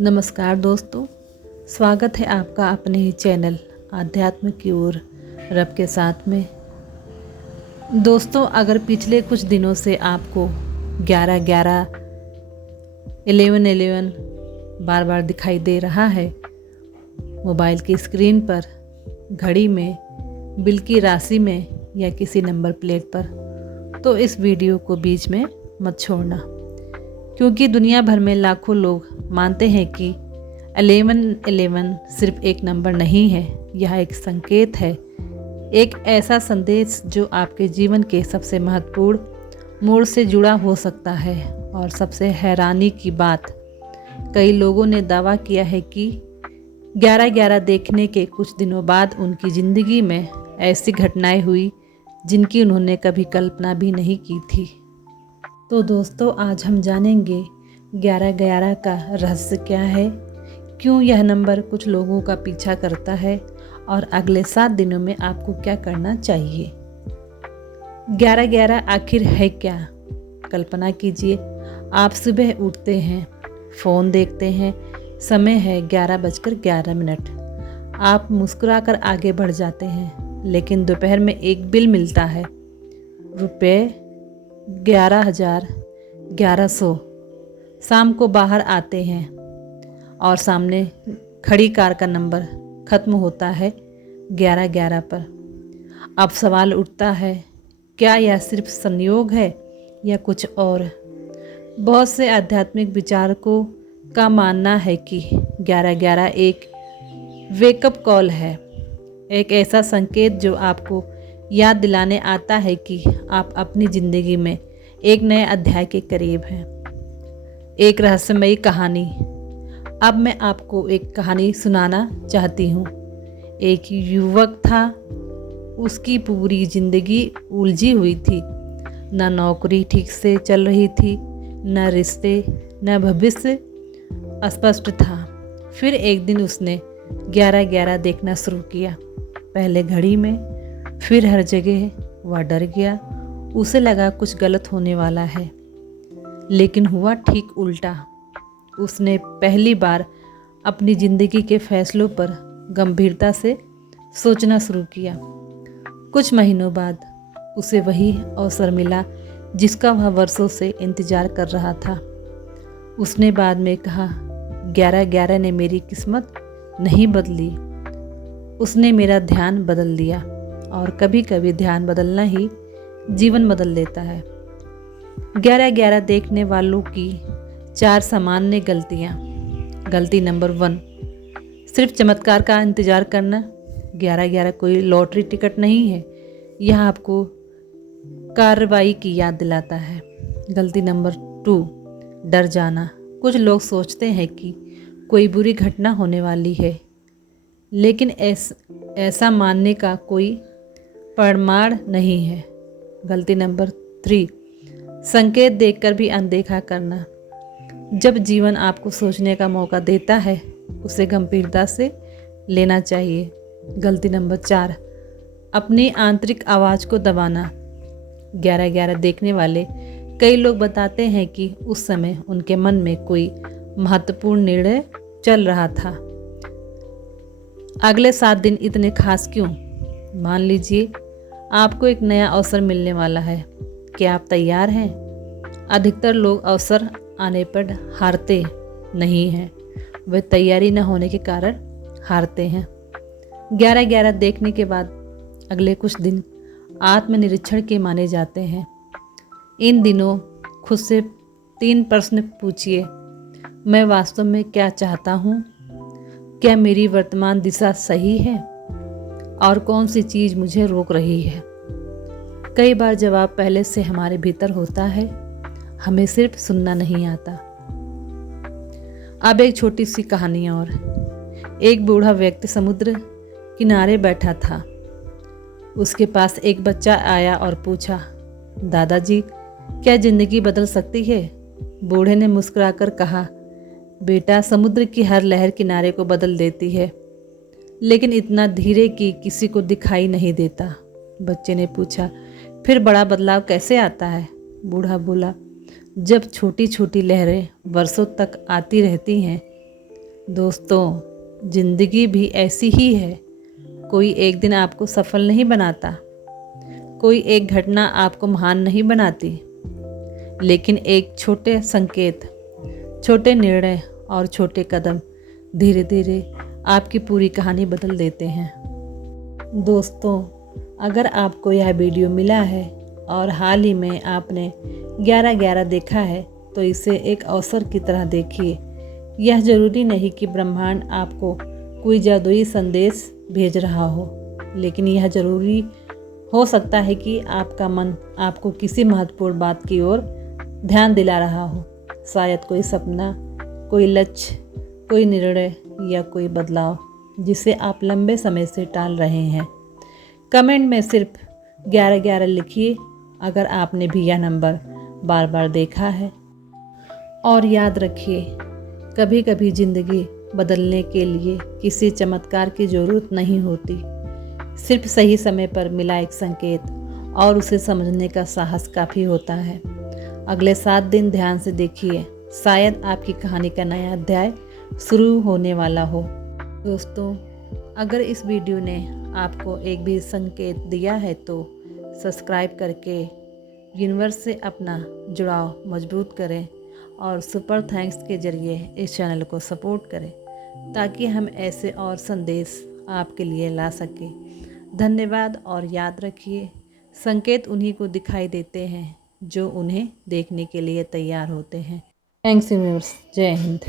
नमस्कार दोस्तों, स्वागत है आपका अपने ही चैनल आध्यात्म की ओर रब के साथ में। दोस्तों, अगर पिछले कुछ दिनों से आपको 11-11, 11-11 बार बार दिखाई दे रहा है मोबाइल की स्क्रीन पर, घड़ी में, बिल की राशि में या किसी नंबर प्लेट पर, तो इस वीडियो को बीच में मत छोड़ना, क्योंकि दुनिया भर में लाखों लोग मानते हैं कि 11-11 सिर्फ एक नंबर नहीं है, यह एक संकेत है, एक ऐसा संदेश जो आपके जीवन के सबसे महत्वपूर्ण मोड़ से जुड़ा हो सकता है। और सबसे हैरानी की बात, कई लोगों ने दावा किया है कि 11-11 देखने के कुछ दिनों बाद उनकी ज़िंदगी में ऐसी घटनाएं हुई जिनकी उन्होंने कभी कल्पना भी नहीं की थी। तो दोस्तों, आज हम जानेंगे 11-11 का रहस्य क्या है, क्यों यह नंबर कुछ लोगों का पीछा करता है और अगले 7 दिनों में आपको क्या करना चाहिए। 11-11 आखिर है क्या? कल्पना कीजिए, आप सुबह उठते हैं, फ़ोन देखते हैं, समय है 11:11। आप मुस्कुराकर आगे बढ़ जाते हैं, लेकिन दोपहर में एक बिल मिलता है, रुपये 11,1100। शाम को बाहर आते हैं और सामने खड़ी कार का नंबर ख़त्म होता है 11-11 पर। अब सवाल उठता है, क्या यह सिर्फ संयोग है या कुछ और? बहुत से आध्यात्मिक विचारकों का मानना है कि 11-11 एक वेकअप कॉल है, एक ऐसा संकेत जो आपको याद दिलाने आता है कि आप अपनी ज़िंदगी में एक नए अध्याय के करीब हैं। एक रहस्यमयी कहानी। अब मैं आपको एक कहानी सुनाना चाहती हूँ। एक युवक था, उसकी पूरी ज़िंदगी उलझी हुई थी। न नौकरी ठीक से चल रही थी, न रिश्ते, न भविष्य अस्पष्ट था। फिर एक दिन उसने 11-11 देखना शुरू किया। पहले घड़ी में, फिर हर जगह। वह डर गया, उसे लगा कुछ गलत होने वाला है, लेकिन हुआ ठीक उल्टा। उसने पहली बार अपनी ज़िंदगी के फैसलों पर गंभीरता से सोचना शुरू किया। कुछ महीनों बाद उसे वही अवसर मिला जिसका वह वर्षों से इंतज़ार कर रहा था। उसने बाद में कहा, 11-11 ने मेरी किस्मत नहीं बदली, उसने मेरा ध्यान बदल दिया। और कभी कभी ध्यान बदलना ही जीवन बदल देता है। 11-11 देखने वालों की 4 सामान्य गलतियाँ। गलती नंबर 1, सिर्फ चमत्कार का इंतज़ार करना। 11-11 कोई लॉटरी टिकट नहीं है, यह आपको कार्रवाई की याद दिलाता है। गलती नंबर 2, डर जाना। कुछ लोग सोचते हैं कि कोई बुरी घटना होने वाली है, लेकिन ऐसा मानने का कोई प्रमाण नहीं है। गलती नंबर 3, संकेत देखकर भी अनदेखा करना। जब जीवन आपको सोचने का मौका देता है, उसे गंभीरता से लेना चाहिए। गलती नंबर 4, अपनी आंतरिक आवाज़ को दबाना। 11-11 देखने वाले कई लोग बताते हैं कि उस समय उनके मन में कोई महत्वपूर्ण निर्णय चल रहा था। अगले 7 दिन इतने खास क्यों? मान लीजिए आपको एक नया अवसर मिलने वाला है। क्या आप तैयार हैं? अधिकतर लोग अवसर आने पर हारते नहीं हैं, वे तैयारी न होने के कारण हारते हैं। 11-11 देखने के बाद अगले कुछ दिन आत्मनिरीक्षण के माने जाते हैं। इन दिनों खुद से 3 प्रश्न पूछिए। मैं वास्तव में क्या चाहता हूँ? क्या मेरी वर्तमान दिशा सही है? और कौन सी चीज़ मुझे रोक रही है? कई बार जवाब पहले से हमारे भीतर होता है, हमें सिर्फ सुनना नहीं आता। अब एक छोटी सी कहानी और। एक बूढ़ा व्यक्ति समुद्र किनारे बैठा था। उसके पास एक बच्चा आया और पूछा, दादाजी, क्या ज़िंदगी बदल सकती है? बूढ़े ने मुस्कुराकर कहा, बेटा, समुद्र की हर लहर किनारे को बदल देती है, लेकिन इतना धीरे कि किसी को दिखाई नहीं देता। बच्चे ने पूछा, फिर बड़ा बदलाव कैसे आता है? बूढ़ा बोला, जब छोटी छोटी लहरें वर्षों तक आती रहती हैं, दोस्तों, ज़िंदगी भी ऐसी ही है। कोई एक दिन आपको सफल नहीं बनाता, कोई एक घटना आपको महान नहीं बनाती, लेकिन एक छोटे संकेत, छोटे निर्णय और छोटे कदम धीरे धीरे आपकी पूरी कहानी बदल देते हैं। दोस्तों, अगर आपको यह वीडियो मिला है और हाल ही में आपने 11/11 देखा है तो इसे एक अवसर की तरह देखिए। यह ज़रूरी नहीं कि ब्रह्मांड आपको कोई जादुई संदेश भेज रहा हो, लेकिन यह ज़रूरी हो सकता है कि आपका मन आपको किसी महत्वपूर्ण बात की ओर ध्यान दिला रहा हो। शायद कोई सपना, कोई लक्ष्य, कोई निर्णय या कोई बदलाव जिसे आप लंबे समय से टाल रहे हैं। कमेंट में सिर्फ 11/11 लिखिए अगर आपने भी यह नंबर बार बार देखा है। और याद रखिए, कभी कभी ज़िंदगी बदलने के लिए किसी चमत्कार की ज़रूरत नहीं होती, सिर्फ सही समय पर मिला एक संकेत और उसे समझने का साहस काफ़ी होता है। अगले 7 दिन ध्यान से देखिए, शायद आपकी कहानी का नया अध्याय शुरू होने वाला हो। दोस्तों, अगर इस वीडियो ने आपको एक भी संकेत दिया है तो सब्सक्राइब करके यूनिवर्स से अपना जुड़ाव मजबूत करें और सुपर थैंक्स के ज़रिए इस चैनल को सपोर्ट करें ताकि हम ऐसे और संदेश आपके लिए ला सकें। धन्यवाद और याद रखिए, संकेत उन्हीं को दिखाई देते हैं जो उन्हें देखने के लिए तैयार होते हैं। Thanks universe. जय हिंद।